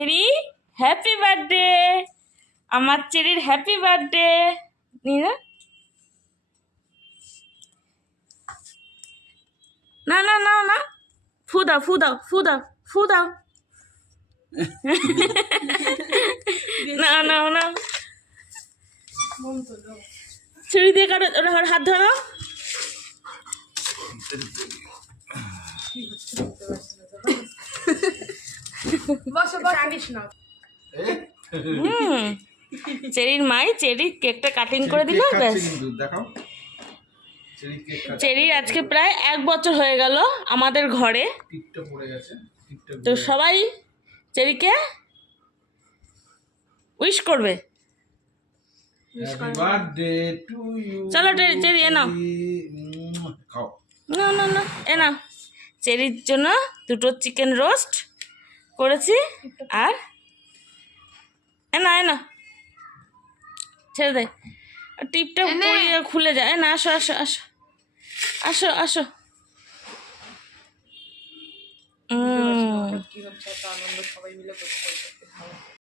Cherry happy birthday, আমার চেরির happy birthday. না না না না, ফু দাও ফু দাও ফু দাও ফু দাও। না না না, ছুরি দিয়ে কাটো, ওটা হাত ধরো। চেরির মাই চেরির কেকটা কাটিং করে দিল, ব্যাস। চেরির আজকে প্রায় 1 বছর হয়ে গেল আমাদের ঘরে। তো সবাই চেরিকে উইশ করবে। চলো চেরি এ নাও, না না না এ নাও, চেরির জন্য 2টো চিকেন রোস্ট করেছি। আর এ না এ না, ছেড়ে দে, টিপটা পড়িয়ে খুলে যায়। না আসো আসো আসো আসো আসো। কি হচ্ছে, আনন্দ সবাই মিলে করতে।